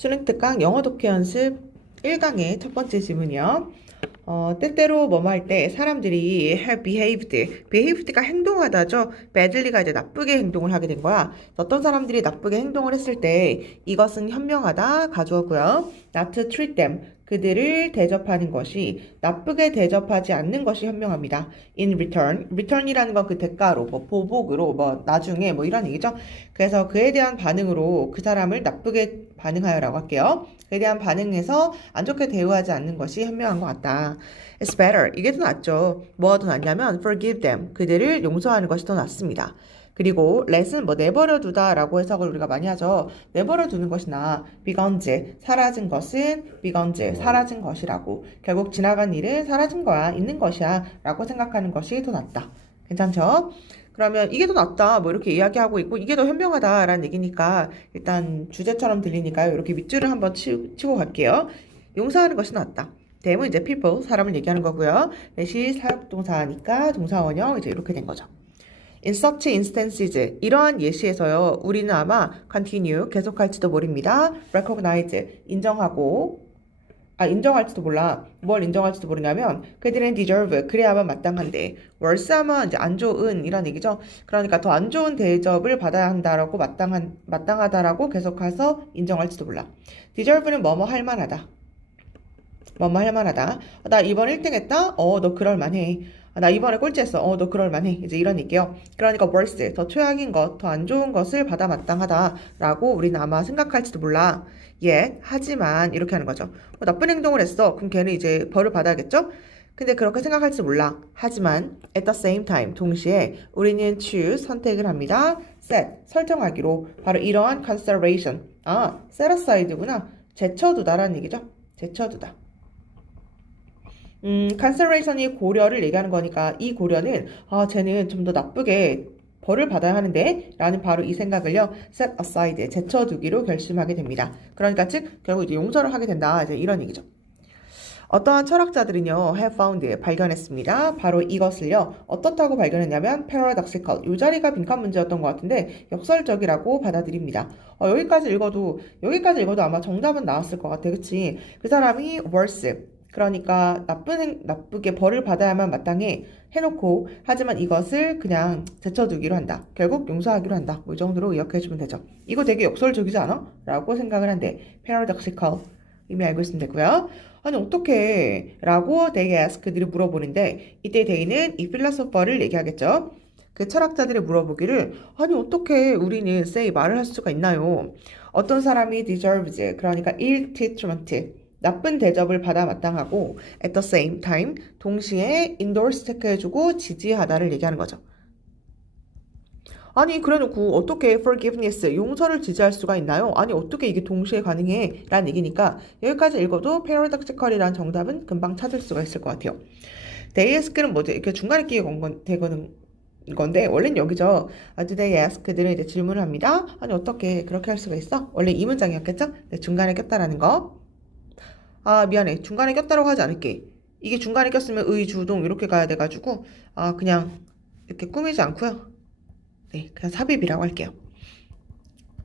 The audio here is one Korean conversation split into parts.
수능 특강 영어 독해 연습 1강의 첫 번째 질문이요. 때때로 뭐뭐 할 때 사람들이 have behaved가 행동하다죠. badly가 이제 나쁘게 행동을 하게 된 거야. 어떤 사람들이 나쁘게 행동을 했을 때 이것은 현명하다 가져오고요. not to treat them. 그들을 대접하는 것이 나쁘게 대접하지 않는 것이 현명합니다. in return이라는 건 그 대가로 뭐 보복으로 뭐 나중에 뭐 이런 얘기죠. 그래서 그에 대한 반응으로 그 사람을 나쁘게 반응하여라고 할게요. 그에 대한 반응에서 안 좋게 대우하지 않는 것이 현명한 것 같다. It's better. 이게 더 낫죠. 뭐가 더 낫냐면 forgive them. 그들을 용서하는 것이 더 낫습니다. 그리고 let은 뭐 내버려 두다라고 해석을 우리가 많이 하죠. 내버려 두는 것이 나아. begone, 사라진 것은 begone, 사라진 것이라고. 결국 지나간 일은 사라진 거야, 있는 것이야 라고 생각하는 것이 더 낫다. 괜찮죠? 그러면 이게 더 낫다 뭐 이렇게 이야기하고 있고 이게 더 현명하다라는 얘기니까 일단 주제처럼 들리니까요. 이렇게 밑줄을 한번 치고 갈게요. 용서하는 것이 낫다. 대문 이제 people, 사람을 얘기하는 거고요. 대시 사역동사니까 동사원형 이제 이렇게 된 거죠. In such instances, 이러한 예시에서요. 우리는 아마 continue, 계속할지도 모릅니다. recognize, 인정할지도 몰라. 뭘 인정할지도 모르냐면 그들은 deserve, 그래야만 마땅한데 worse 하면 이제 안 좋은 이런 얘기죠. 그러니까 더 안 좋은 대접을 받아야 한다라고 마땅하다라고 계속해서 인정할지도 몰라. deserve는 뭐뭐 할 만하다. 뭐뭐 할 만하다. 나 이번 1등 했다? 너 그럴 만해. 나 이번에 꼴찌했어. 너 그럴 만해. 이제 이런 얘기요. 그러니까 worse, 더 최악인 것, 더 안 좋은 것을 받아 마땅하다라고 우리는 아마 생각할지도 몰라. 하지만 이렇게 하는 거죠. 나쁜 행동을 했어. 그럼 걔는 이제 벌을 받아야겠죠? 근데 그렇게 생각할지 몰라. 하지만 at the same time, 동시에 우리는 choose, 선택을 합니다. set, 설정하기로 바로 이러한 consideration. set aside구나. 제쳐두다라는 얘기죠. 제쳐두다. consideration이 고려를 얘기하는 거니까 이 고려는 쟤는 좀 더 나쁘게 벌을 받아야 하는데 라는 바로 이 생각을요 set aside, 제쳐두기로 결심하게 됩니다. 그러니까 즉 결국 이제 용서를 하게 된다 이제 이런 얘기죠. 어떠한 철학자들은요 have found, 발견했습니다. 바로 이것을요 어떻다고 발견했냐면 paradoxical, 이 자리가 빈칸 문제였던 것 같은데 역설적이라고 받아들입니다. 여기까지 읽어도 아마 정답은 나왔을 것 같아. 그치? 그 사람이 worse, 그러니까 나쁘게 벌을 받아야만 마땅해 해놓고 하지만 이것을 그냥 제쳐두기로 한다. 결국 용서하기로 한다. 뭐 이 정도로 의역해주면 되죠. 이거 되게 역설적이지 않아? 라고 생각을 한대. paradoxical. 이미 알고 있으면 되고요. 아니 어떻게? 라고 they ask, 그들이 물어보는데 이때 they는 이 필라소퍼를 얘기하겠죠. 그 철학자들이 물어보기를 아니 어떻게 우리는 say 말을 할 수가 있나요? 어떤 사람이 deserves, 그러니까 ill treatment, 나쁜 대접을 받아 마땅하고 at the same time, 동시에 endorse 체크해주고 지지하다를 얘기하는 거죠. 아니 그래놓고 어떻게 forgiveness, 용서를 지지할 수가 있나요? 아니 어떻게 이게 동시에 가능해? 라는 얘기니까 여기까지 읽어도 paradoxical이라는 정답은 금방 찾을 수가 있을 것 같아요. they ask는 뭐지? 이렇게 중간에 끼게 되거는 건데 원래는 여기죠. do they ask, 그들은 이제 질문을 합니다. 아니 어떻게 그렇게 할 수가 있어? 원래 이 문장이었겠죠? 네, 중간에 꼈다라는 거. 미안해. 중간에 꼈다고 하지 않을게. 이게 중간에 꼈으면 의주동 이렇게 가야 돼가지고 그냥 이렇게 꾸미지 않고요. 네, 그냥 삽입이라고 할게요.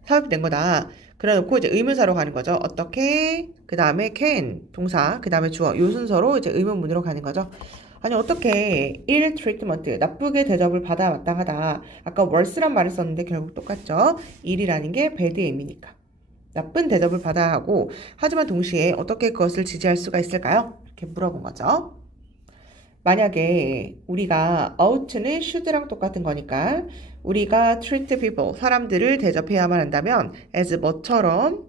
삽입된 거다. 그래놓고 이제 의문사로 가는 거죠. 어떻게, 그 다음에 can, 동사, 그 다음에 주어. 요 순서로 이제 의문문으로 가는 거죠. 아니 어떻게 ill treatment, 나쁘게 대접을 받아 마땅하다. 아까 worse란 말을 썼는데 결국 똑같죠. ill이라는 게 bad의 의미니까. 나쁜 대접을 받아야 하고 하지만 동시에 어떻게 그것을 지지할 수가 있을까요? 이렇게 물어본 거죠. 만약에 우리가 ought는 should랑 똑같은 거니까 우리가 treat people, 사람들을 대접해야만 한다면 as 뭐처럼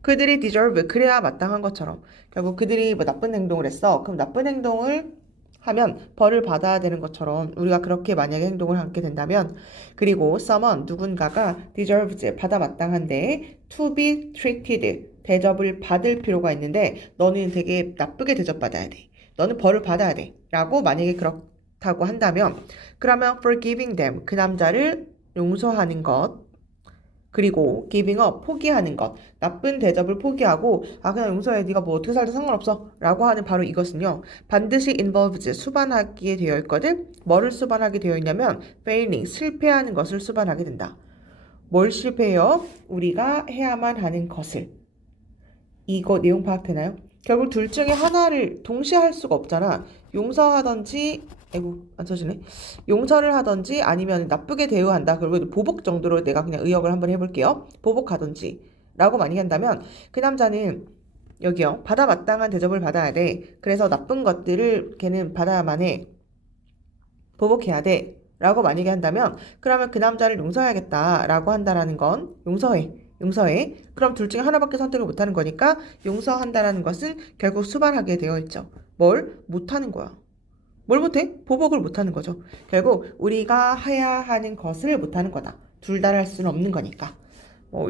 그들이 deserve, 그래야 마땅한 것처럼 결국 그들이 뭐 나쁜 행동을 했어. 그럼 나쁜 행동을 하면 벌을 받아야 되는 것처럼 우리가 그렇게 만약에 행동을 하게 된다면 그리고 someone, 누군가가 deserves, 받아 마땅한데 to be treated, 대접을 받을 필요가 있는데 너는 되게 나쁘게 대접받아야 돼. 너는 벌을 받아야 돼. 라고 만약에 그렇다고 한다면 그러면 forgiving them, 그 남자를 용서하는 것, 그리고 giving up, 포기하는 것, 나쁜 대접을 포기하고 그냥 용서해, 네가 뭐 어떻게 살든 상관없어 라고 하는 바로 이것은요 반드시 involves, 수반하게 되어 있거든. 뭐를 수반하게 되어 있냐면 failing, 실패하는 것을 수반하게 된다. 뭘 실패해요? 우리가 해야만 하는 것을. 이거 내용 파악되나요? 결국 둘 중에 하나를 동시에 할 수가 없잖아. 용서하던지, 아이고, 안 써지네. 용서를 하던지 아니면 나쁘게 대우한다. 그리고 보복 정도로 내가 그냥 의역을 한번 해볼게요. 보복하던지. 라고 많이 한다면 그 남자는 여기요. 받아 마땅한 대접을 받아야 돼. 그래서 나쁜 것들을 걔는 받아야만 해. 보복해야 돼. 라고 만약에 한다면 그러면 그 남자를 용서해야겠다. 라고 한다라는 건 용서해. 용서해. 그럼 둘 중에 하나밖에 선택을 못하는 거니까 용서한다라는 것은 결국 수반하게 되어 있죠. 뭘? 못하는 거야. 뭘 못해? 보복을 못하는 거죠. 결국 우리가 해야 하는 것을 못하는 거다. 둘 다 할 수는 없는 거니까.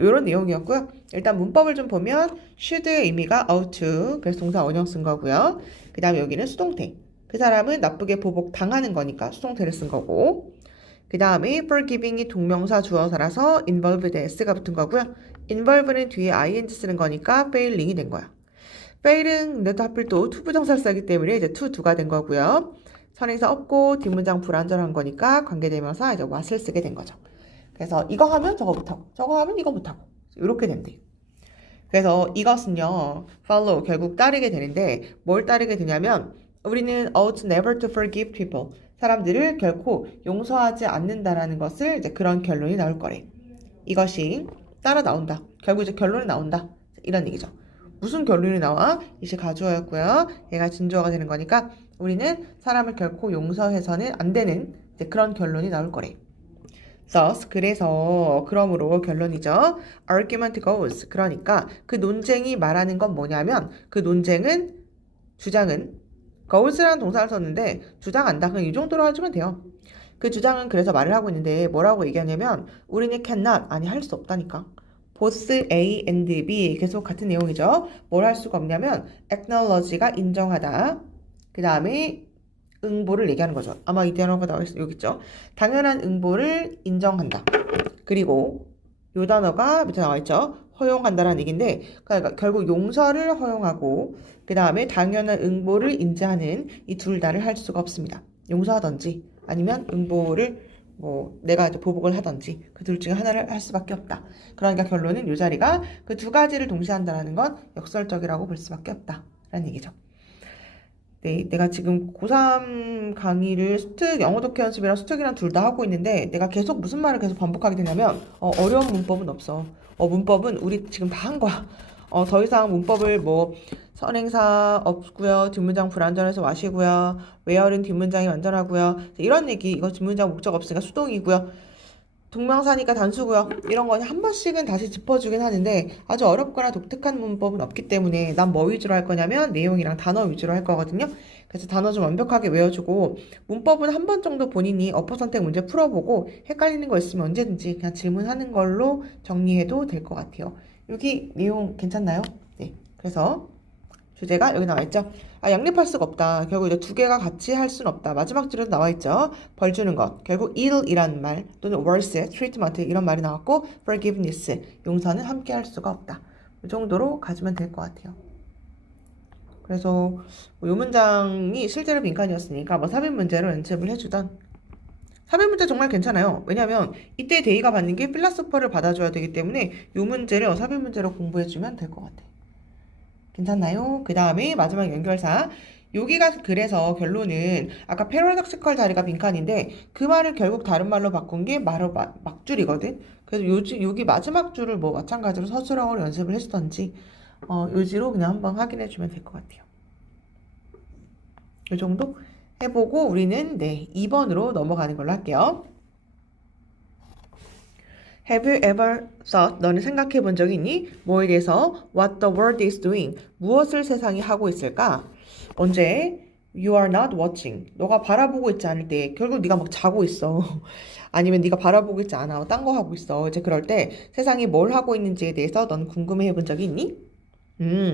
이런 내용이었고요. 일단 문법을 좀 보면 should의 의미가 ought to, 그래서 동사 원형 쓴 거고요. 그 다음에 여기는 수동태. 그 사람은 나쁘게 보복 당하는 거니까 수동태를 쓴 거고. 그 다음에 forgiving이 동명사 주어사라서 involved s가 붙은 거고요. involve는 뒤에 ing 쓰는 거니까 failing이 된 거야. fail은 근데 또 하필 또 투부정사를 쓰기 때문에 이제 to do가 된 거고요. 선행사 없고 뒷문장 불완전한 거니까 관계대명사 이제 what을 쓰게 된 거죠. 그래서 이거 하면 저거 못하고 저거 하면 이거 못하고 이렇게 된대요. 그래서 이것은요 follow 결국 따르게 되는데 뭘 따르게 되냐면 우리는 ought never to forgive people 사람들을 결코 용서하지 않는다라는 것을 이제 그런 결론이 나올 거래. 이것이 따라 나온다. 결국 이제 결론이 나온다. 이런 얘기죠. 무슨 결론이 나와? 이제 가주어였고요. 얘가 진주어가 되는 거니까 우리는 사람을 결코 용서해서는 안 되는 이제 그런 결론이 나올 거래. Thus, 그래서 그러므로 결론이죠. Argument goes. 그러니까 그 논쟁이 말하는 건 뭐냐면 그 논쟁은 주장은 goes라는 동사를 썼는데 주장한다. 그냥 이 정도로 해주면 돼요. 그 주장은 그래서 말을 하고 있는데 뭐라고 얘기하냐면 우리는 cannot 아니 할 수 없다니까. both A and B 계속 같은 내용이죠. 뭘 할 수가 없냐면 acknowledge가 인정하다. 그 다음에 응보를 얘기하는 거죠. 아마 이 단어가 나와 있어 여기 있죠. 당연한 응보를 인정한다. 그리고 이 단어가 밑에 나와 있죠. 허용한다라는 얘기인데 그러니까 결국 용서를 허용하고 그 다음에 당연한 응보를 인지하는 이 둘 다를 할 수가 없습니다. 용서하던지 아니면 응보를 뭐 내가 이제 보복을 하던지 그 둘 중에 하나를 할 수밖에 없다. 그러니까 결론은 이 자리가 그 두 가지를 동시에 한다는 건 역설적이라고 볼 수밖에 없다라는 얘기죠. 네, 내가 지금 고3 강의를 수특, 영어 독해 연습이랑 수특이랑 둘 다 하고 있는데 내가 계속 무슨 말을 계속 반복하게 되냐면 어려운 문법은 없어. 문법은 우리 지금 다 한 거야. 더 이상 문법을 뭐 선행사 없고요. 뒷문장 불완전해서 마시고요. where는 뒷문장이 완전하고요. 이런 얘기 이거 뒷문장 목적 없으니까 수동이고요. 동명사니까 단수고요. 이런 건 한 번씩은 다시 짚어주긴 하는데 아주 어렵거나 독특한 문법은 없기 때문에 난 뭐 위주로 할 거냐면 내용이랑 단어 위주로 할 거거든요. 그래서 단어 좀 완벽하게 외워주고 문법은 한 번 정도 본인이 어퍼 선택 문제 풀어보고 헷갈리는 거 있으면 언제든지 그냥 질문하는 걸로 정리해도 될 것 같아요. 여기 내용 괜찮나요? 네. 그래서 주제가 여기 나와 있죠. 양립할 수가 없다. 결국 이제 두 개가 같이 할 수는 없다. 마지막 줄에도 나와 있죠. 벌 주는 것. 결국 ill이란 말 또는 worse, treatment 이런 말이 나왔고 forgiveness, 용서는 함께 할 수가 없다. 이 정도로 가지면 될 것 같아요. 그래서 이 문장이 실제로 빈칸이었으니까 뭐 3인 문제로 연습을 해주던 3인 문제 정말 괜찮아요. 왜냐하면 이때 데이가 받는 게 필라소퍼를 받아줘야 되기 때문에 이 문제를 3인 문제로 공부해주면 될 것 같아요. 괜찮나요? 그 다음에 마지막 연결사. 여기가 그래서 결론은 아까 패러독시컬 자리가 빈칸인데 그 말을 결국 다른 말로 바꾼 게 바로 막줄이거든. 그래서 여기 마지막 줄을 뭐 마찬가지로 서술형으로 연습을 했던지 요지로 그냥 한번 확인해 주면 될 것 같아요. 이 정도 해보고 우리는 2번으로 넘어가는 걸로 할게요. Have you ever thought? 너는 생각해 본 적이 있니? 뭐에 대해서? What the world is doing. 무엇을 세상이 하고 있을까? 언제? You are not watching. 너가 바라보고 있지 않을 때 결국 네가 막 자고 있어. 아니면 네가 바라보고 있지 않아. 딴 거 하고 있어. 이제 그럴 때 세상이 뭘 하고 있는지에 대해서 넌 궁금해 본 적이 있니?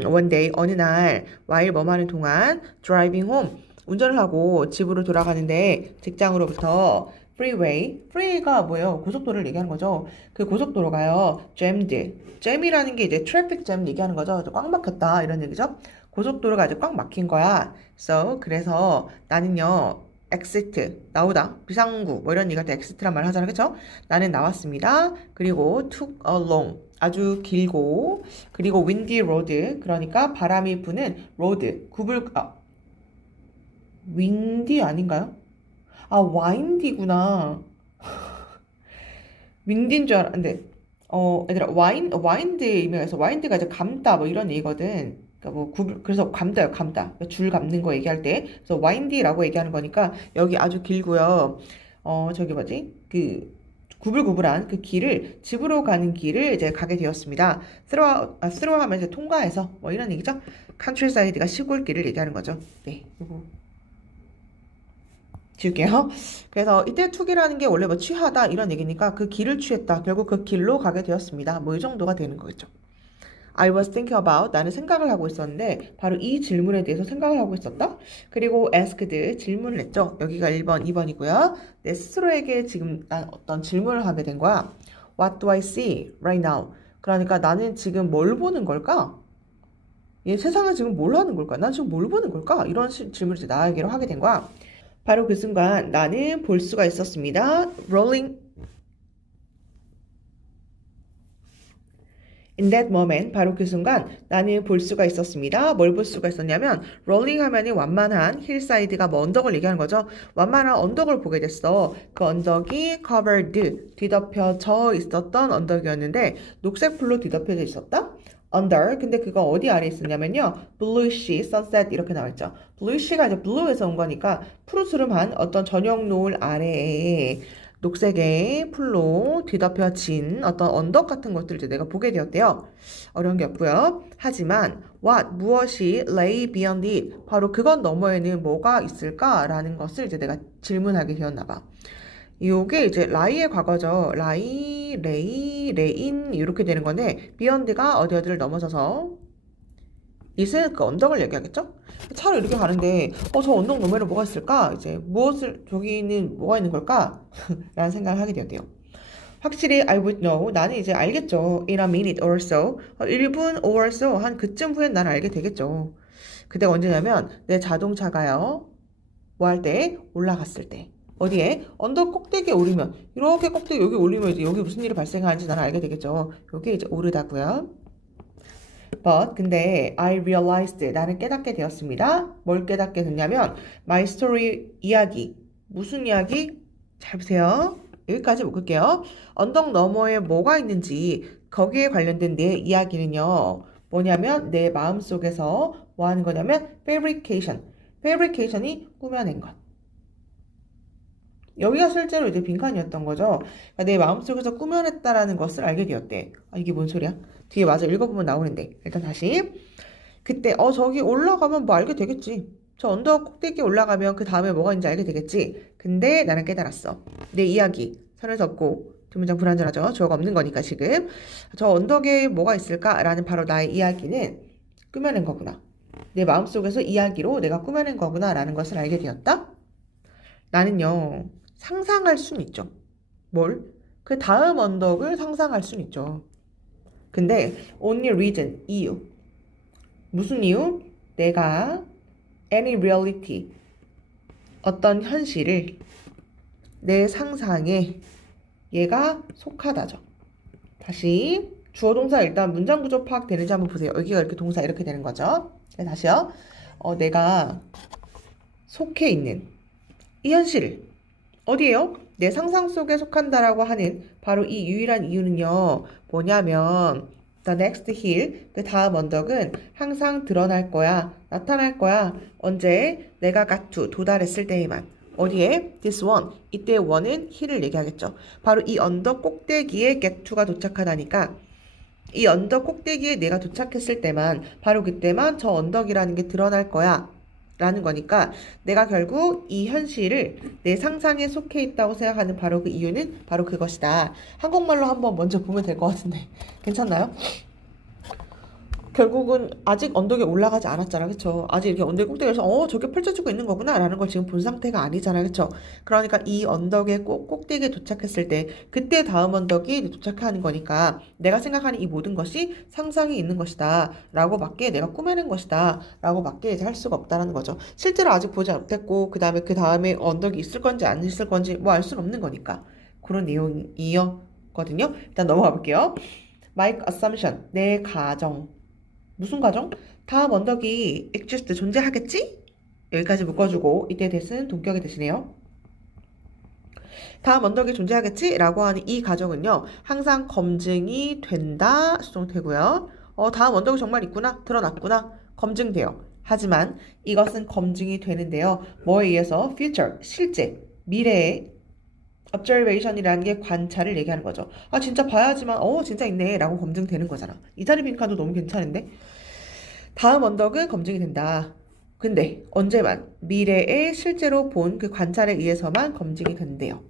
One day 어느 날 while 뭐 하는 동안 driving home 운전을 하고 집으로 돌아가는데 직장으로부터 freeway가 뭐예요? 고속도로를 얘기하는 거죠. 그 고속도로가요. jam이라는 게 이제 traffic jam 얘기하는 거죠. 꽉 막혔다 이런 얘기죠. 고속도로가 아주 꽉 막힌 거야. 그래서 나는요 exit 나오다 비상구 뭐 이런 얘기할 때 exit란 말 하잖아 그쵸? 나는 나왔습니다. 그리고 took a long 아주 길고 그리고 windy road 그러니까 바람이 부는 road windy 아닌가요? 아 windy구나. 윈디인 줄 알았는데 얘들아 와인드의 의미가 있어. 와인드가 이제 감다 뭐 이런 얘기거든. 그러니까 뭐 그래서 감다요 감다. 그러니까 줄 감는 거 얘기할 때 그래서 와인디라고 얘기하는 거니까 여기 아주 길고요. 저기 뭐지 그 구불구불한 그 길을 집으로 가는 길을 이제 가게 되었습니다. through 하면 이제 통과해서 뭐 이런 얘기죠. countryside가 시골길을 얘기하는 거죠. 네, 요거 지울게요. 그래서 이때 took이라는 게 원래 뭐 취하다 이런 얘기니까 그 길을 취했다. 결국 그 길로 가게 되었습니다. 뭐 이 정도가 되는 거겠죠. I was thinking about 나는 생각을 하고 있었는데 바로 이 질문에 대해서 생각을 하고 있었다. 그리고 asked 질문을 했죠. 여기가 1번, 2번이고요. 내 스스로에게 지금 난 어떤 질문을 하게 된 거야. What do I see right now? 그러니까 나는 지금 뭘 보는 걸까? 얘 세상은 지금 뭘 하는 걸까? 난 지금 뭘 보는 걸까? 이런 질문을 이제 나에게로 하게 된 거야. 바로 그 순간 나는 볼 수가 있었습니다. Rolling in that moment 바로 그 순간 나는 볼 수가 있었습니다. 뭘 볼 수가 있었냐면 rolling 하면은 완만한 힐사이드가 뭐 언덕을 얘기하는 거죠. 완만한 언덕을 보게 됐어. 그 언덕이 covered 뒤덮여져 있었던 언덕이었는데 녹색 풀로 뒤덮여져 있었다. under 근데 그거 어디 아래 있었냐면요 bluish sunset 이렇게 나와있죠. bluish가 이제 blue에서 온 거니까 푸르스름한 어떤 저녁 노을 아래에 녹색의 풀로 뒤덮여진 어떤 언덕 같은 것들을 이제 내가 보게 되었대요. 어려운 게 없고요. 하지만 무엇이 lay beyond it 바로 그건 너머에는 뭐가 있을까라는 것을 이제 내가 질문하게 되었나 봐. 요게 이제 라이의 과거죠. 라이, 레이, 레인 이렇게 되는 건데 beyond가 어디를 넘어서서 it은 그 언덕을 얘기하겠죠? 차로 이렇게 가는데 저 언덕 너머에는 뭐가 있을까? 이제 저기는 뭐가 있는 걸까? 라는 생각을 하게 되었대요. 확실히 I would know 나는 이제 알겠죠. In a minute or so 1분 or so 한 그쯤 후엔 나는 알게 되겠죠. 그때가 언제냐면 내 자동차가요 뭐 할 때? 올라갔을 때 어디에? 언덕 꼭대기에 오르면 이렇게 꼭대기 여기 올리면 이제 여기 무슨 일이 발생하는지 나는 알게 되겠죠. 여기 이제 오르다고요. But 근데 I realized 나는 깨닫게 되었습니다. 뭘 깨닫게 됐냐면 my story 이야기 무슨 이야기? 잘 보세요. 여기까지 묶을게요. 언덕 너머에 뭐가 있는지 거기에 관련된 내 이야기는요. 뭐냐면 내 마음속에서 뭐 하는 거냐면 fabrication이 꾸며낸 것. 여기가 실제로 이제 빈칸이었던 거죠. 그러니까 내 마음속에서 꾸며냈다라는 것을 알게 되었대. 이게 뭔 소리야? 뒤에 맞아 읽어보면 나오는데 일단 다시 그때 저기 올라가면 뭐 알게 되겠지. 저 언덕 꼭대기에 올라가면 그 다음에 뭐가 있는지 알게 되겠지. 근데 나는 깨달았어. 내 이야기 선을 덮고 두 문장 불완전하죠. 주어가 없는 거니까 지금 저 언덕에 뭐가 있을까라는 바로 나의 이야기는 꾸며낸 거구나. 내 마음속에서 이야기로 내가 꾸며낸 거구나 라는 것을 알게 되었다. 나는요 상상할 수는 있죠. 뭘? 그 다음 언덕을 상상할 수는 있죠. 근데 only reason, 이유. 무슨 이유? 내가 any reality, 어떤 현실을 내 상상에 얘가 속하다죠. 다시 주어 동사 일단 문장 구조 파악되는지 한번 보세요. 여기가 이렇게 동사 이렇게 되는 거죠. 네, 다시요. 내가 속해 있는 이 현실 어디에요? 내 상상 속에 속한다라고 하는 바로 이 유일한 이유는요. 뭐냐면 the next hill, 그 다음 언덕은 항상 드러날 거야. 나타날 거야. 언제? 내가 got to, 도달했을 때에만. 어디에? this one. 이때 one은 hill을 얘기하겠죠. 바로 이 언덕 꼭대기에 get to가 도착하다니까 이 언덕 꼭대기에 내가 도착했을 때만 바로 그때만 저 언덕이라는 게 드러날 거야. 라는 거니까 내가 결국 이 현실을 내 상상에 속해 있다고 생각하는 바로 그 이유는 바로 그것이다. 한국말로 한번 먼저 보면 될 것 같은데 괜찮나요? 결국은 아직 언덕에 올라가지 않았잖아, 그쵸? 아직 이렇게 언덕 꼭대기에서 저게 펼쳐지고 있는 거구나 라는 걸 지금 본 상태가 아니잖아, 그쵸? 그러니까 이 언덕의 꼭대기에 도착했을 때 그때 다음 언덕이 도착하는 거니까 내가 생각하는 이 모든 것이 상상이 있는 것이다 라고 밖에 내가 꾸며낸 것이다 라고 밖에 이제 할 수가 없다라는 거죠. 실제로 아직 보지 못했고 그 다음에 언덕이 있을 건지 안 있을 건지 뭐 알 수는 없는 거니까 그런 내용이었거든요. 일단 넘어가 볼게요. My assumption, 내 가정. 무슨 가정? 다음 언덕이 exist 존재하겠지? 여기까지 묶어주고 이때 대신 동격이 되시네요. 다음 언덕이 존재하겠지? 라고 하는 이 가정은요. 항상 검증이 된다 수동태고요. 다음 언덕이 정말 있구나. 드러났구나. 검증돼요. 하지만 이것은 검증이 되는데요. 뭐에 의해서? future, 실제, 미래의 observation이라는 게 관찰을 얘기하는 거죠. 아 진짜 봐야지만 진짜 있네 라고 검증되는 거잖아. 이탈리 빈칸도 너무 괜찮은데? 다음 언덕은 검증이 된다. 근데 언제만? 미래에 실제로 본 그 관찰에 의해서만 검증이 된대요.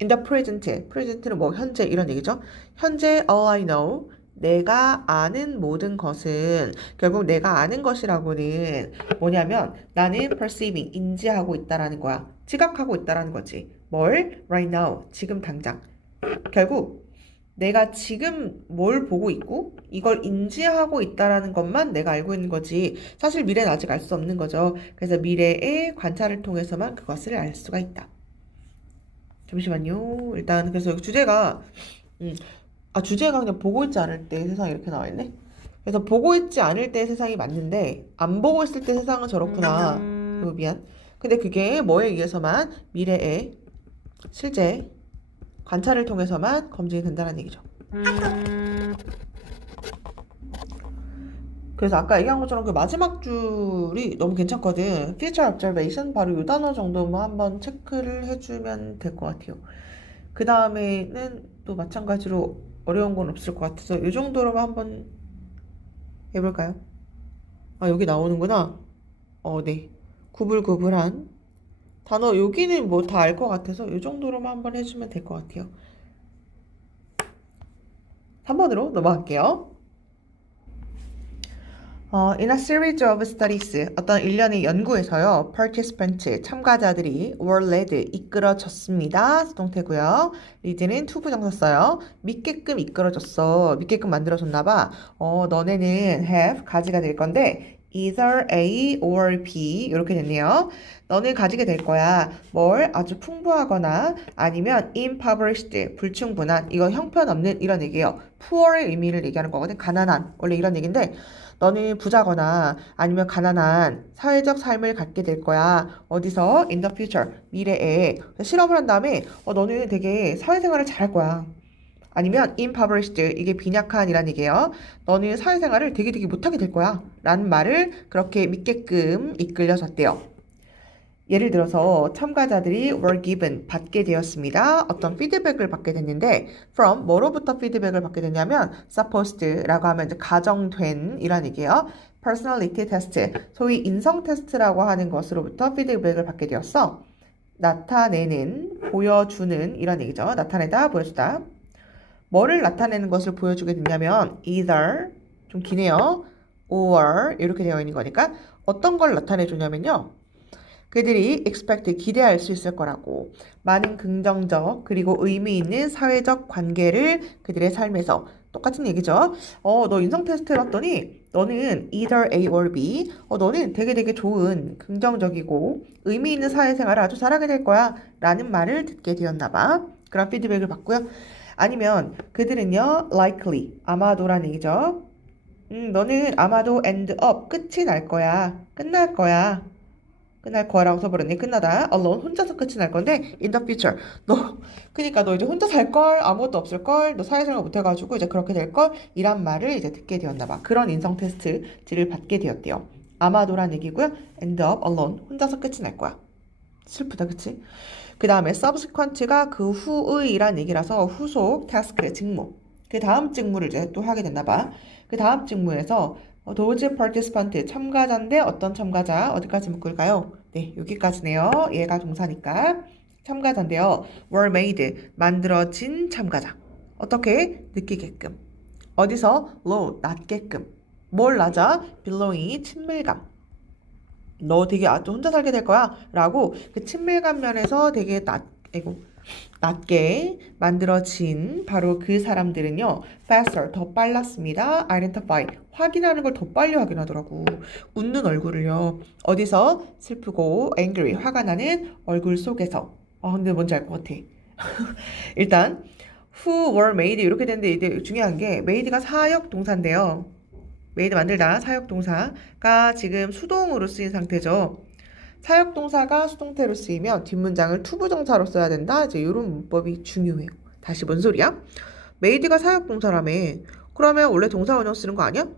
In the present는 뭐 현재 이런 얘기죠. 현재 all I know, 내가 아는 모든 것은 결국 내가 아는 것이라고는 뭐냐면 나는 perceiving, 인지하고 있다라는 거야. 지각하고 있다라는 거지. 뭘? Right now, 지금 당장. 결국 내가 지금 뭘 보고 있고 이걸 인지하고 있다라는 것만 내가 알고 있는 거지 사실 미래는 아직 알 수 없는 거죠. 그래서 미래의 관찰을 통해서만 그것을 알 수가 있다. 잠시만요. 일단 그래서 여기 주제가 주제가 그냥 보고 있지 않을 때 세상이 이렇게 나와 있네. 그래서 보고 있지 않을 때 세상이 맞는데 안 보고 있을 때 세상은 저렇구나. 미안. 근데 그게 뭐에 의해서만 미래의 실제 관찰을 통해서만 검증이 된다는 얘기죠. 그래서 아까 얘기한 것처럼 그 마지막 줄이 너무 괜찮거든. Future Observation 바로 이 단어 정도만 한번 체크를 해주면 될 것 같아요. 그 다음에는 또 마찬가지로 어려운 건 없을 것 같아서 이 정도로만 한번 해볼까요? 여기 나오는구나. 네. 구불구불한 단어 여기는 뭐 다 알 것 같아서 이 정도로만 한번 해주면 될 것 같아요. 3번으로 넘어갈게요. In a series of studies, 어떤 일련의 연구에서요, participants, 참가자들이 were led, 이끌어졌습니다. 수동태고요. lead는 투부정사 써요. 믿게끔 이끌어졌어. 믿게끔 만들어줬나봐. 너네는 have, 가지가 될 건데, either A or B 이렇게 됐네요. 너는 가지게 될 거야. 뭘? 아주 풍부하거나 아니면 impoverished, 불충분한, 이거 형편없는 이런 얘기예요. poor의 의미를 얘기하는 거거든. 가난한, 원래 이런 얘기인데 너는 부자거나 아니면 가난한 사회적 삶을 갖게 될 거야. 어디서? In the future, 미래에. 실험을 한 다음에 너는 되게 사회생활을 잘할 거야. 아니면 impoverished, 이게 빈약한이란 얘기예요. 너는 사회생활을 되게 못하게 될 거야 라는 말을 그렇게 믿게끔 이끌려졌대요. 예를 들어서 참가자들이 were given, 받게 되었습니다. 어떤 피드백을 받게 됐는데 from, 뭐로부터 피드백을 받게 됐냐면 supposed라고 하면 이제 가정된 이란 얘기예요. personality test, 소위 인성 테스트라고 하는 것으로부터 피드백을 받게 되었어. 나타내는, 보여주는 이런 얘기죠. 나타내다, 보여주다. 뭐를 나타내는 것을 보여주게 됐냐면 either, 좀 기네요. or 이렇게 되어 있는 거니까 어떤 걸 나타내 주냐면요. 그들이 expect, 기대할 수 있을 거라고. 많은 긍정적 그리고 의미 있는 사회적 관계를 그들의 삶에서. 똑같은 얘기죠. 너 인성 테스트 해봤더니 너는 either A or B. 너는 되게 좋은 긍정적이고 의미 있는 사회생활을 아주 잘하게 될 거야 라는 말을 듣게 되었나 봐. 그런 피드백을 받고요. 아니면 그들은요 likely, 아마도라는 얘기죠. 너는 아마도 end up, 끝이 날 거야. 끝날 거야. 끝날 거라고 써버렸네. 끝나다. alone, 혼자서 끝이 날 건데 in the future. 그니까 너 이제 혼자 살걸, 아무것도 없을걸, 너 사회생활 못해가지고 이제 그렇게 될걸, 이란 말을 이제 듣게 되었나봐. 그런 인성 테스트를 받게 되었대요. 아마도란 얘기고요. end up alone, 혼자서 끝이 날 거야. 슬프다, 그치? 그 다음에 subsequent가 그 후의란 얘기라서 후속, task, 직무. 그 다음 직무를 이제 또 하게 됐나봐. 그 다음 직무에서 those participant, 참가자인데 어떤 참가자? 어디까지 묶을까요? 네, 여기까지네요. 얘가 동사니까. 참가자인데요. were made, 만들어진 참가자. 어떻게? 느끼게끔. 어디서? low, 낮게끔. 뭘 낮아? belonging이 친밀감. 너 되게 아주 혼자 살게 될 거야 라고 그 친밀감 면에서 되게 낮게 만들어진 바로 그 사람들은요 faster 더 빨랐습니다. identify 확인하는 걸 더 빨리 확인하더라고. 웃는 얼굴을요 어디서? 슬프고 angry 화가 나는 얼굴 속에서. 근데 뭔지 알 것 같아. 일단 who were made 이렇게 되는데 이제 중요한 게 made가 사역 동사인데요. made 만들다 사역 동사가 지금 수동으로 쓰인 상태죠. 사역 동사가 수동태로 쓰이면 뒷문장을 투부정사로 써야 된다. 이제 이런 문법이 중요해요. 다시 뭔 소리야? made가 사역 동사라며. 그러면 원래 동사 원형 쓰는 거 아니야?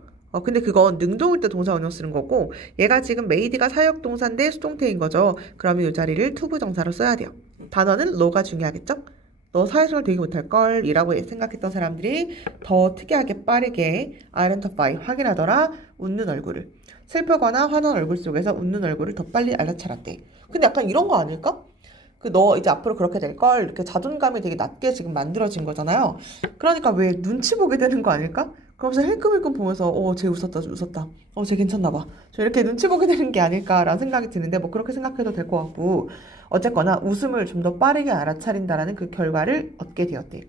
근데 그건 능동일 때 동사 원형 쓰는 거고 얘가 지금 made가 사역 동사인데 수동태인 거죠. 그러면 이 자리를 투부정사로 써야 돼요. 단어는 lo가 중요하겠죠? 너 사회생활 되게 못할걸 이라고 생각했던 사람들이 더 특이하게 빠르게 identify 확인하더라. 웃는 얼굴을. 슬프거나 화난 얼굴 속에서 웃는 얼굴을 더 빨리 알아차렸대. 근데 약간 이런 거 아닐까? 그 너 이제 앞으로 그렇게 될걸 이렇게 자존감이 되게 낮게 지금 만들어진 거잖아요. 그러니까 왜 눈치 보게 되는 거 아닐까? 그러면서 힐끔힐끔 보면서 쟤 웃었다. 쟤 괜찮나 봐. 저 이렇게 눈치 보게 되는 게 아닐까라는 생각이 드는데 뭐 그렇게 생각해도 될 것 같고 어쨌거나 웃음을 좀 더 빠르게 알아차린다라는 그 결과를 얻게 되었대.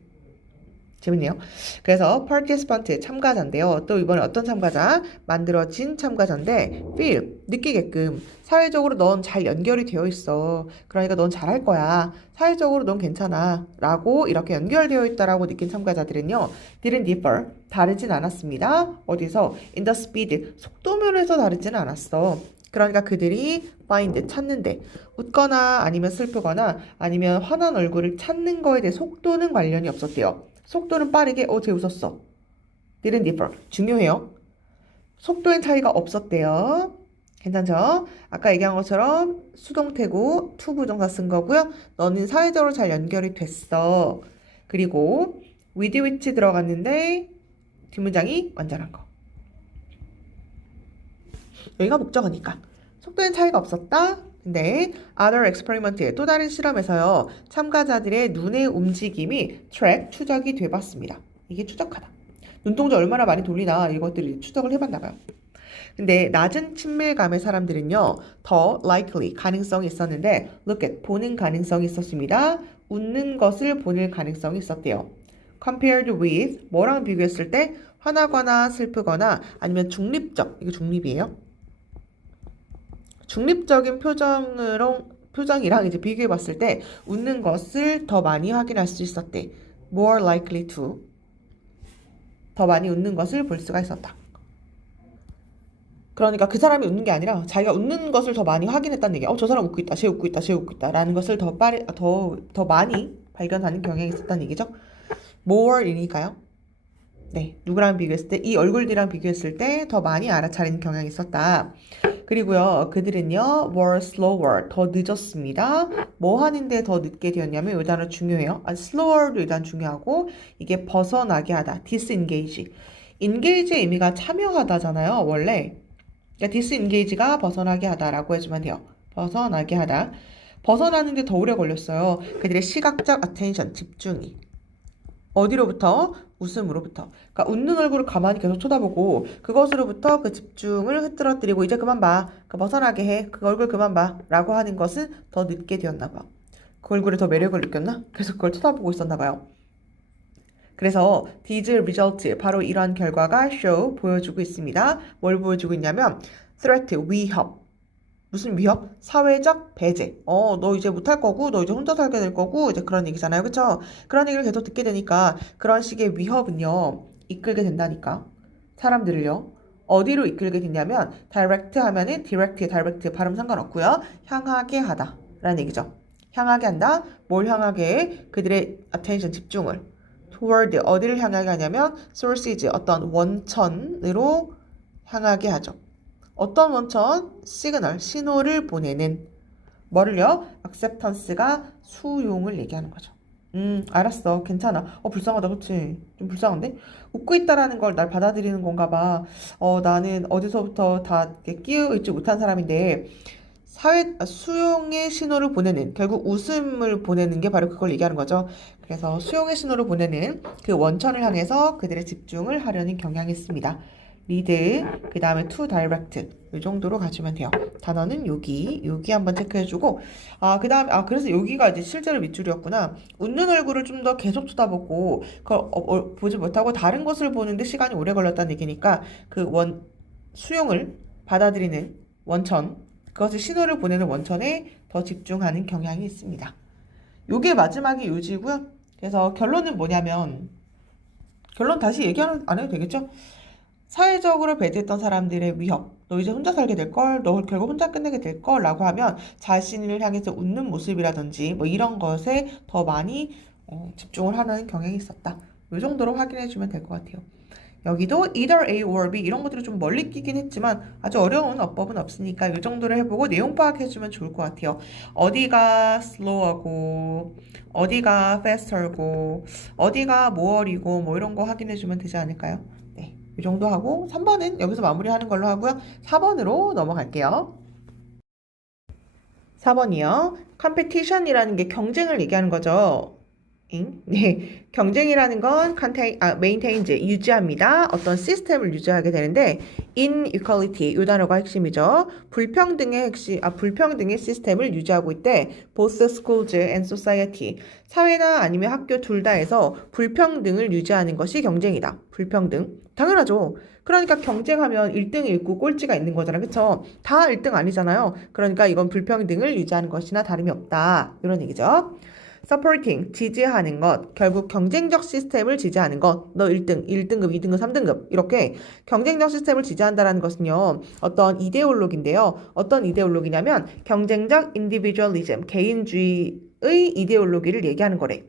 재밌네요. 그래서 participant 참가자인데요. 또 이번에 어떤 참가자? 만들어진 참가자인데 feel 느끼게끔 사회적으로 넌 잘 연결이 되어 있어. 그러니까 넌 잘할 거야. 사회적으로 넌 괜찮아. 라고 이렇게 연결되어 있다라고 느낀 참가자들은요. didn't differ 다르진 않았습니다. 어디서? in the speed 속도면에서 다르지는 않았어. 그러니까 그들이 find 찾는데 웃거나 아니면 슬프거나 아니면 화난 얼굴을 찾는 거에 대해 속도는 관련이 없었대요. 속도는 빠르게 쟤 웃었어. didn't differ. 중요해요. 속도엔 차이가 없었대요. 괜찮죠? 아까 얘기한 것처럼 수동태고 투부정사 쓴 거고요. 너는 사회적으로 잘 연결이 됐어. 그리고 with which 들어갔는데 뒷문장이 완전한 거. 여기가 목적어니까. 속도엔 차이가 없었다. 근데 other experiment의 또 다른 실험에서요. 참가자들의 눈의 움직임이 track, 추적이 돼봤습니다. 이게 추적하다. 눈동자 얼마나 많이 돌리나 이것들이 추적을 해봤나 봐요. 근데 낮은 친밀감의 사람들은요. 더 likely, 가능성이 있었는데 look at, 보는 가능성이 있었습니다. 웃는 것을 보는 가능성이 있었대요. compared with, 뭐랑 비교했을 때 화나거나 슬프거나 아니면 중립적, 이거 중립이에요. 중립적인 표정이랑 이제 비교해 봤을 때 웃는 것을 더 많이 확인할 수 있었대. more likely to. 더 많이 웃는 것을 볼 수가 있었다. 그러니까 그 사람이 웃는 게 아니라 자기가 웃는 것을 더 많이 확인했다는 얘기야. 저 사람 웃고 있다. 쟤 웃고 있다. 쟤 웃고 있다. 라는 것을 더 많이 발견하는 경향이 있었다는 얘기죠. more이니까요. 네, 누구랑 비교했을 때, 이 얼굴들이랑 비교했을 때 더 많이 알아차리는 경향이 있었다. 그리고요, 그들은요, were slower, 더 늦었습니다. 뭐 하는데 더 늦게 되었냐면, 이 단어 중요해요. slower도 일단 중요하고, 이게 벗어나게 하다, disengage. engage의 의미가 참여하다잖아요, 원래. 그러니까 disengage가 벗어나게 하다라고 해주면 돼요. 벗어나게 하다. 벗어나는데 더 오래 걸렸어요. 그들의 시각적 attention, 집중이. 어디로부터? 웃음으로부터. 그러니까 웃는 얼굴을 가만히 계속 쳐다보고 그것으로부터 그 집중을 흐트러뜨리고 이제 그만 봐. 벗어나게 해. 그 얼굴 그만 봐. 라고 하는 것은 더 늦게 되었나 봐. 그 얼굴에 더 매력을 느꼈나? 그래서 그걸 쳐다보고 있었나 봐요. 그래서 these result 바로 이러한 결과가 show 보여주고 있습니다. 뭘 보여주고 있냐면 threat 위협. 무슨 위협? 사회적 배제. 너 이제 못할 거고, 너 이제 혼자 살게 될 거고, 이제 그런 얘기잖아요. 그쵸? 그런 얘기를 계속 듣게 되니까, 그런 식의 위협은요, 이끌게 된다니까. 사람들을요. 어디로 이끌게 되냐면, direct 하면은, direct 발음 상관없고요. 향하게 하다. 라는 얘기죠. 향하게 한다. 뭘 향하게? 그들의 attention, 집중을. toward, 어디를 향하게 하냐면, sources, 어떤 원천으로 향하게 하죠. 어떤 원천? 시그널, 신호를 보내는 뭐를요? acceptance가 수용을 얘기하는 거죠. 알았어. 괜찮아. 불쌍하다. 그치? 좀 불쌍한데? 웃고 있다라는 걸 날 받아들이는 건가 봐. 나는 어디서부터 다 끼어있지 못한 사람인데 수용의 신호를 보내는 결국 웃음을 보내는 게 바로 그걸 얘기하는 거죠. 그래서 수용의 신호를 보내는 그 원천을 향해서 그들의 집중을 하려는 경향이 있습니다. lead, 그 다음에 to direct 이 정도로 가주면 돼요. 단어는 여기 한번 체크해주고 그 다음에 그래서 여기가 이제 실제로 밑줄이었구나. 웃는 얼굴을 좀 더 계속 쳐다보고 그걸 보지 못하고 다른 것을 보는데 시간이 오래 걸렸다는 얘기니까 그 수용을 받아들이는 원천, 그것을 신호를 보내는 원천에 더 집중하는 경향이 있습니다. 요게 마지막이 요지고요. 그래서 결론은 뭐냐면 결론 다시 얘기 안 해도 되겠죠? 사회적으로 배제했던 사람들의 위협, 너 이제 혼자 살게 될걸, 너 결국 혼자 끝내게 될걸 라고 하면 자신을 향해서 웃는 모습이라든지 뭐 이런 것에 더 많이 집중을 하는 경향이 있었다. 이 정도로 확인해 주면 될 것 같아요. 여기도 either A or B 이런 것들이 좀 멀리 끼긴 했지만 아주 어려운 어법은 없으니까 이 정도를 해보고 내용 파악해주면 좋을 것 같아요. 어디가 slow하고 어디가 faster고 어디가 more이고 뭐 이런 거 확인해주면 되지 않을까요? 네, 이 정도 하고 3번은 여기서 마무리하는 걸로 하고요. 4번으로 넘어갈게요. 4번이요. competition이라는 게 경쟁을 얘기하는 거죠. 네, 경쟁이라는 건 maintain, 유지합니다. 어떤 시스템을 유지하게 되는데 inequality, 이 단어가 핵심이죠. 불평등의 시스템을 유지하고 있대. both schools and society, 사회나 아니면 학교 둘 다에서 불평등을 유지하는 것이 경쟁이다. 불평등. 당연하죠. 그러니까 경쟁하면 1등이 있고 꼴찌가 있는 거잖아. 그쵸? 다 1등 아니잖아요. 그러니까 이건 불평등을 유지하는 것이나 다름이 없다. 이런 얘기죠. supporting, 지지하는 것, 결국 경쟁적 시스템을 지지하는 것, 너 1등, 1등급, 2등급, 3등급 이렇게 경쟁적 시스템을 지지한다는 것은요, 어떤 이데올로기인데요. 어떤 이데올로기냐면 경쟁적 individualism, 개인주의의 이데올로기를 얘기하는 거래.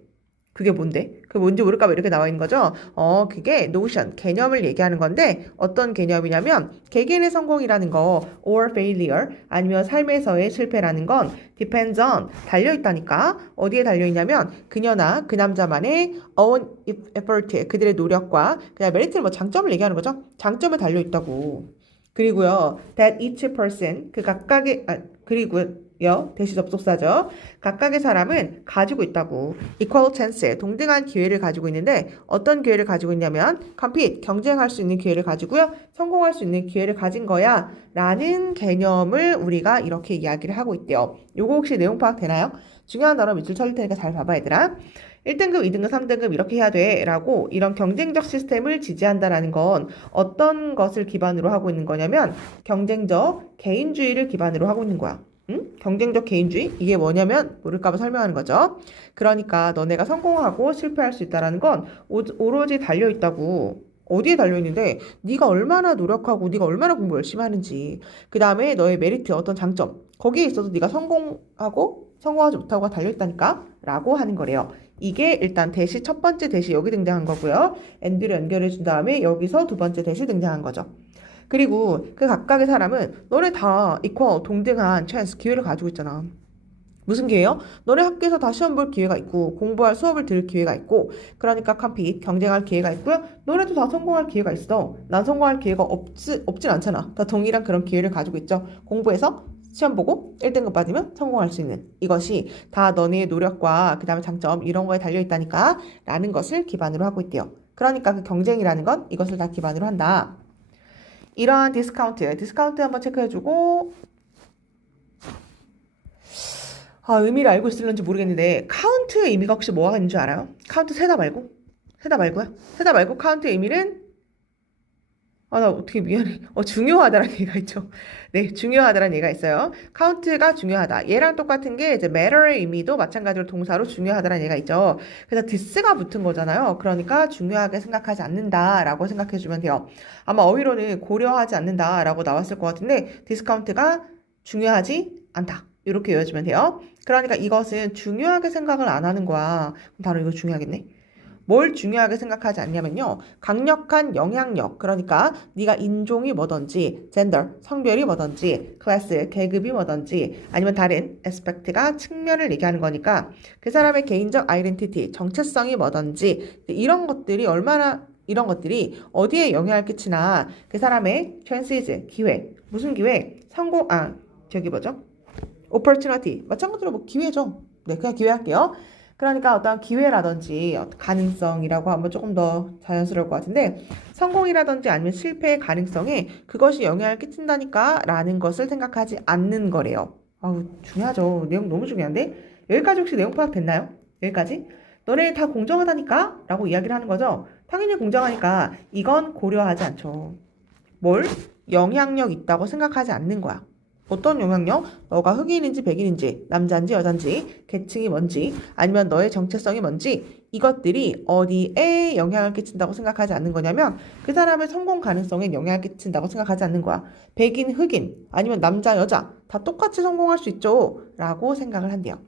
그게 뭔데? 그게 뭔지 모를까 봐 이렇게 나와 있는 거죠? 그게 notion, 개념을 얘기하는 건데 어떤 개념이냐면 개개인의 성공이라는 거 or failure 아니면 삶에서의 실패라는 건 depends on, 달려있다니까. 어디에 달려있냐면 그녀나 그 남자만의 own effort, 그들의 노력과 그다음 메리트를 뭐 장점을 얘기하는 거죠? 장점에 달려있다고. 그리고요, that each person, 그 각각의, 그리고요, 대시 접속사죠. 각각의 사람은 가지고 있다고. equal chance, 동등한 기회를 가지고 있는데 어떤 기회를 가지고 있냐면 compete, 경쟁할 수 있는 기회를 가지고요. 성공할 수 있는 기회를 가진 거야 라는 개념을 우리가 이렇게 이야기를 하고 있대요. 요거 혹시 내용 파악 되나요? 중요한 단어 밑줄 쳐줄 테니까 잘 봐봐 얘들아. 1등급, 2등급, 3등급 이렇게 해야 돼 라고 이런 경쟁적 시스템을 지지한다라는 건 어떤 것을 기반으로 하고 있는 거냐면 경쟁적 개인주의를 기반으로 하고 있는 거야. 응? 경쟁적 개인주의? 이게 뭐냐면 모를까봐 설명하는 거죠. 그러니까 너네가 성공하고 실패할 수 있다는 건 오로지 달려있다고. 어디에 달려있는데 네가 얼마나 노력하고 네가 얼마나 공부 열심히 하는지, 그 다음에 너의 메리트, 어떤 장점, 거기에 있어서 네가 성공하지 못하고가 달려있다니까 라고 하는 거래요. 이게 일단 대시, 첫 번째 대시 여기 등장한 거고요. and를 연결해 준 다음에 여기서 두 번째 대시 등장한 거죠. 그리고 그 각각의 사람은 너네 다 equal, 동등한 chance, 기회를 가지고 있잖아. 무슨 기회요? 너네 학교에서 다 시험 볼 기회가 있고 공부할 수업을 들을 기회가 있고 그러니까 compete, 경쟁할 기회가 있고요. 너네도 다 성공할 기회가 있어. 난 성공할 기회가 없진 않잖아. 다 동일한 그런 기회를 가지고 있죠. 공부해서 시험 보고 1등급 받으면 성공할 수 있는, 이것이 다 너네의 노력과 그 다음에 장점 이런 거에 달려있다니까 라는 것을 기반으로 하고 있대요. 그러니까 그 경쟁이라는 건 이것을 다 기반으로 한다. 이러한 디스카운트 한번 체크해주고 의미를 알고 있을는지 모르겠는데 카운트의 의미가 혹시 뭐가 있는 줄 알아요? 카운트 세다 말고요. 세다 말고 카운트의 의미는 나 어떻게 미안해. 중요하다라는 얘기가 있죠. 네, 중요하다라는 얘기가 있어요. 카운트가 중요하다. 얘랑 똑같은 게 이제 matter의 의미도 마찬가지로 동사로 중요하다라는 얘기가 있죠. 그래서 this가 붙은 거잖아요. 그러니까 중요하게 생각하지 않는다라고 생각해주면 돼요. 아마 어휘로는 고려하지 않는다라고 나왔을 것 같은데 디스카운트가 중요하지 않다. 이렇게 외워주면 돼요. 그러니까 이것은 중요하게 생각을 안 하는 거야. 그럼 바로 이거 중요하겠네. 뭘 중요하게 생각하지 않냐면요. 강력한 영향력, 그러니까 네가 인종이 뭐든지, 젠더, 성별이 뭐든지, 클래스, 계급이 뭐든지, 아니면 다른 에스펙트가 측면을 얘기하는 거니까 그 사람의 개인적 아이덴티티, 정체성이 뭐든지 이런 것들이 어디에 영향을 끼치나 그 사람의 chances, 기회, 무슨 기회? opportunity, 마찬가지로 뭐 기회죠. 네, 그냥 기회 할게요. 그러니까 어떤 기회라든지 가능성이라고 하면 조금 더 자연스러울 것 같은데 성공이라든지 아니면 실패의 가능성에 그것이 영향을 끼친다니까 라는 것을 생각하지 않는 거래요. 아우 중요하죠. 내용 너무 중요한데 여기까지 혹시 내용 파악 됐나요? 여기까지? 너네 다 공정하다니까? 라고 이야기를 하는 거죠. 당연히 공정하니까 이건 고려하지 않죠. 뭘? 영향력 있다고 생각하지 않는 거야. 어떤 영향력? 너가 흑인인지 백인인지, 남자인지 여잔지, 계층이 뭔지, 아니면 너의 정체성이 뭔지 이것들이 어디에 영향을 끼친다고 생각하지 않는 거냐면 그 사람의 성공 가능성에 영향을 끼친다고 생각하지 않는 거야. 백인, 흑인, 아니면 남자, 여자 다 똑같이 성공할 수 있죠 라고 생각을 한대요.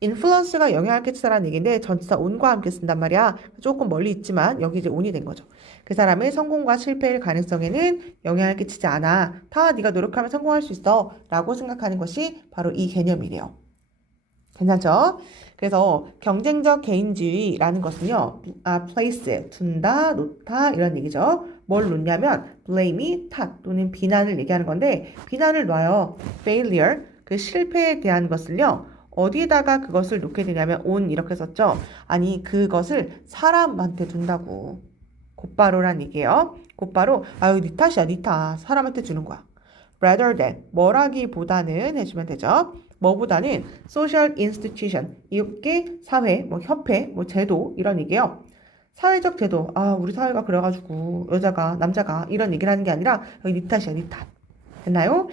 인플루언스가 영향을 끼치다라는 얘기인데 전치사 on과 함께 쓴단 말이야. 조금 멀리 있지만 여기 이제 on이 된 거죠. 그 사람의 성공과 실패의 가능성에는 영향을 끼치지 않아. 다 네가 노력하면 성공할 수 있어 라고 생각하는 것이 바로 이 개념이래요. 괜찮죠? 그래서 경쟁적 개인주의라는 것은요. place, 둔다, 놓다 이런 얘기죠. 뭘 놓냐면 blame이 탓 또는 비난을 얘기하는 건데 비난을 놔요. failure, 그 실패에 대한 것을요. 어디다가 그것을 놓게 되냐면 on 이렇게 썼죠. 아니 그것을 사람한테 둔다고. 곧바로란 얘기예요. 곧바로 아유 니 탓이야 니 탓. 사람한테 주는 거야. rather than 뭐라기보다는 해주면 되죠. 뭐보다는 social institution 이게 사회, 뭐 협회, 뭐 제도 이런 얘기예요. 사회적 제도 우리 사회가 그래가지고 여자가 남자가 이런 얘기를 하는 게 아니라 니 탓이야 니 탓. 됐나요?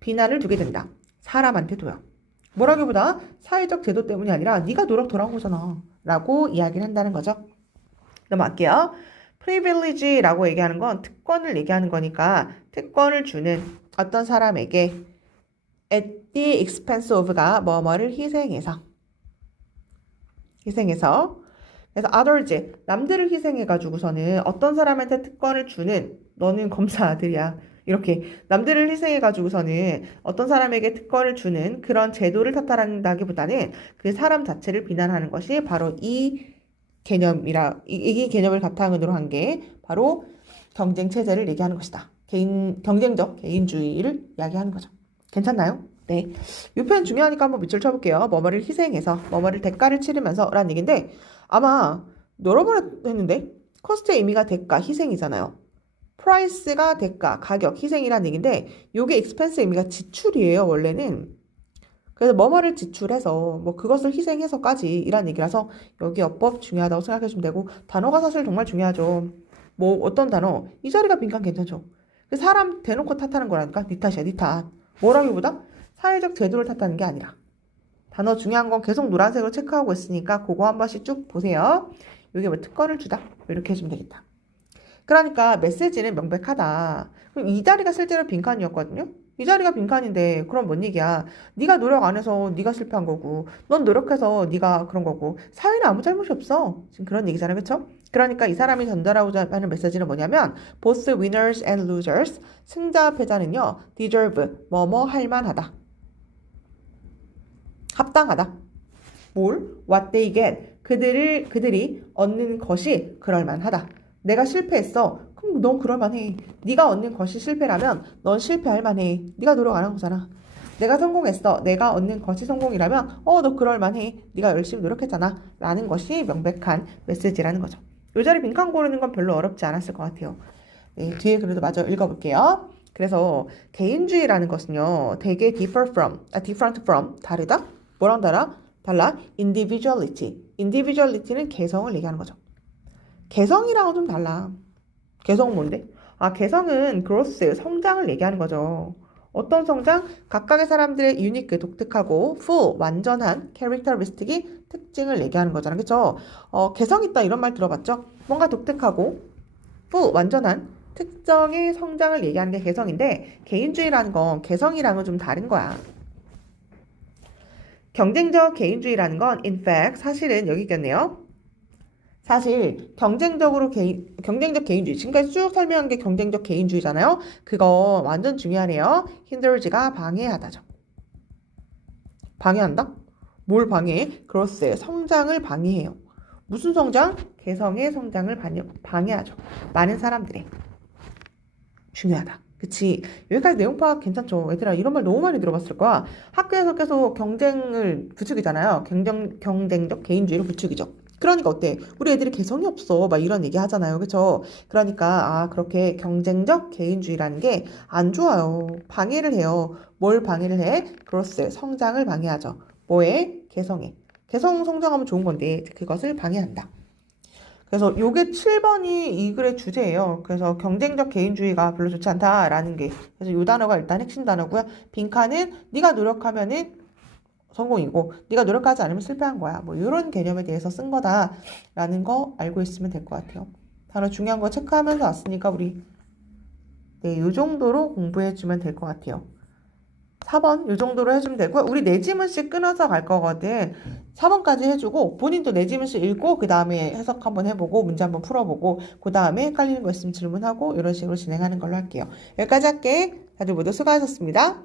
비난을 두게 된다. 사람한테 둬요. 뭐라기보다 사회적 제도 때문이 아니라 네가 노력 덜한 거잖아 라고 이야기를 한다는 거죠. 넘어갈게요. privilege라고 얘기하는 건 특권을 얘기하는 거니까 특권을 주는 어떤 사람에게 at the expense of가 뭐뭐를 희생해서 그래서 others 남들을 희생해가지고서는 어떤 사람한테 특권을 주는 너는 검사 아들이야 이렇게 남들을 희생해가지고서는 어떤 사람에게 특권을 주는 그런 제도를 탓하다기보다는 그 사람 자체를 비난하는 것이 바로 이 개념을 바탕으로 한 게 바로 경쟁 체제를 얘기하는 것이다. 경쟁적 개인주의를 이야기하는 거죠. 괜찮나요? 네. 이 표현 중요하니까 한번 밑줄 쳐볼게요. 뭐뭐를 희생해서, 뭐뭐를 대가를 치르면서 라는 얘기인데 아마 여러 번 했는데 코스트의 의미가 대가, 희생이잖아요. 프라이스가 대가, 가격, 희생이라는 얘기인데 요게 expense 의미가 지출이에요. 원래는. 그래서 뭐뭐를 지출해서 뭐 그것을 희생해서까지 이란 얘기라서 여기 어법 중요하다고 생각하시면 되고 단어가 사실 정말 중요하죠. 뭐 어떤 단어? 이 자리가 빈칸 괜찮죠. 그 사람 대놓고 탓하는 거라니까 니 탓이야 니 탓. 뭐라기보다 사회적 제도를 탓하는 게 아니라 단어 중요한 건 계속 노란색으로 체크하고 있으니까 그거 한 번씩 쭉 보세요. 이게 뭐 특권을 주다 이렇게 해주면 되겠다. 그러니까 메시지는 명백하다. 그럼 이 자리가 실제로 빈칸이었거든요. 이 자리가 빈칸인데 그럼 뭔 얘기야? 네가 노력 안 해서 네가 실패한 거고 넌 노력해서 네가 그런 거고 사회는 아무 잘못이 없어. 지금 그런 얘기잖아요. 그렇죠? 그러니까 이 사람이 전달하고자 하는 메시지는 뭐냐면 both winners and losers 승자 패자는요 deserve 뭐뭐 할 만하다. 합당하다. 뭘? what they get 그들이 얻는 것이 그럴 만하다. 내가 실패했어. 그럼 넌 그럴 만해. 네가 얻는 것이 실패라면 넌 실패할 만해. 네가 노력 안 한 거잖아. 내가 성공했어. 내가 얻는 것이 성공이라면 너 그럴 만해. 네가 열심히 노력했잖아. 라는 것이 명백한 메시지라는 거죠. 이 자리 빈칸 고르는 건 별로 어렵지 않았을 것 같아요. 네, 뒤에 그래도 마저 읽어볼게요. 그래서 개인주의라는 것은요. 되게 different from 다르다? 뭐랑 달라? individuality는 개성을 얘기하는 거죠. 개성이랑은 좀 달라. 개성은 뭔데? 개성은 growth, 성장을 얘기하는 거죠. 어떤 성장? 각각의 사람들의 유니크, 독특하고 full, 완전한 characteristic이 특징을 얘기하는 거잖아. 그쵸? 개성 있다 이런 말 들어봤죠? 뭔가 독특하고 full, 완전한 특정의 성장을 얘기하는 게 개성인데 개인주의라는 건 개성이랑은 좀 다른 거야. 경쟁적 개인주의라는 건 in fact 사실은 여기 있겠네요. 사실 경쟁적 개인주의 지금까지 쭉 설명한 게 경쟁적 개인주의잖아요. 그거 완전 중요하네요. hinders가 방해하다죠. 방해한다? 뭘 방해해? growth의 성장을 방해해요. 무슨 성장? 개성의 성장을 방해하죠. 많은 사람들의 중요하다. 그치. 여기까지 내용 파악 괜찮죠? 얘들아, 이런 말 너무 많이 들어봤을 거야. 학교에서 계속 경쟁을 부추기잖아요. 경쟁적 개인주의를 부추기죠. 그러니까 어때? 우리 애들이 개성이 없어. 막 이런 얘기 하잖아요. 그쵸? 그러니까, 그렇게 경쟁적 개인주의라는 게 안 좋아요. 방해를 해요. 뭘 방해를 해? 그로스의 성장을 방해하죠. 뭐에? 개성에. 개성 성장하면 좋은 건데, 그것을 방해한다. 그래서 요게 7번이 이 글의 주제예요. 그래서 경쟁적 개인주의가 별로 좋지 않다라는 게. 그래서 요 단어가 일단 핵심 단어고요. 빈칸은 네가 노력하면은 성공이고 네가 노력하지 않으면 실패한 거야. 뭐 이런 개념에 대해서 쓴 거다라는 거 알고 있으면 될 것 같아요. 단어 중요한 거 체크하면서 왔으니까 우리 네, 요 정도로 공부해 주면 될 것 같아요. 4번 요 정도로 해주면 되고요. 우리 네 지문씩 끊어서 갈 거거든. 4번까지 해주고 본인도 네 지문씩 읽고 그 다음에 해석 한번 해보고 문제 한번 풀어보고 그 다음에 헷갈리는 거 있으면 질문하고 이런 식으로 진행하는 걸로 할게요. 여기까지 할게. 다들 모두 수고하셨습니다.